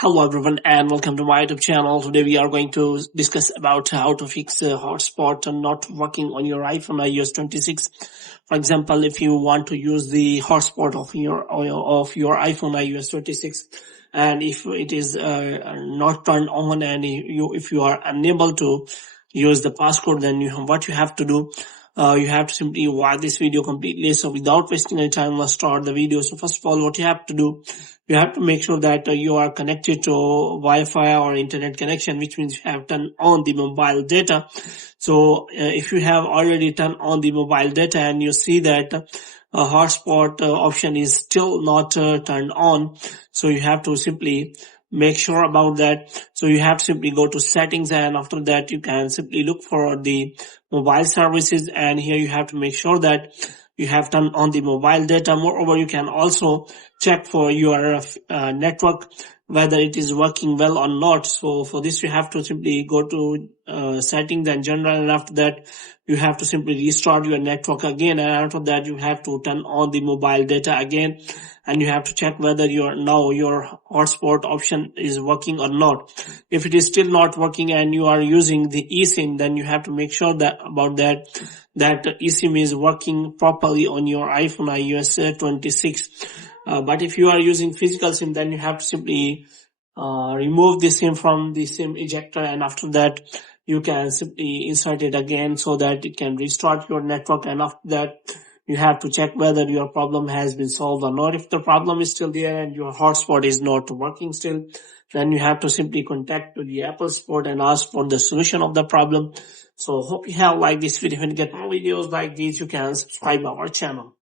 Hello everyone and welcome to my YouTube channel. Today we are going to discuss about how to fix hotspot not working on your iPhone iOS 26. For example, if you want to use the hotspot of your iPhone iOS 26 and if it is not turned on and if you are unable to use the passcode, then what you have to do, you have to simply watch this video completely. So without wasting any time, let's start the video. So first of all, what you have to do, you have to make sure that you are connected to Wi-Fi or internet connection, which means you have turned on the mobile data. So if you have already turned on the mobile data and you see that hotspot option is still not turned on, so you have to simply make sure about that. So you have to simply go to settings, and after that you can simply look for the mobile services, and here you have to make sure that you have turned on the mobile data. Moreover, you can also check for your network whether it is working well or not. So for this you have to simply go to settings and general, and after that you have to simply restart your network again, and after that you have to turn on the mobile data again, and you have to check whether your hotspot option is working or not. If it is still not working and you are using the eSIM, then you have to make sure that eSIM is working properly on your iPhone iOS 26. But if you are using physical SIM, then you have to simply remove the SIM from the SIM ejector, and after that you can simply insert it again so that it can restart your network, and after that you have to check whether your problem has been solved or not. If the problem is still there and your hotspot is not working still, then you have to simply contact the Apple support and ask for the solution of the problem. So hope you have liked this video. If you get more videos like these, you can subscribe our channel.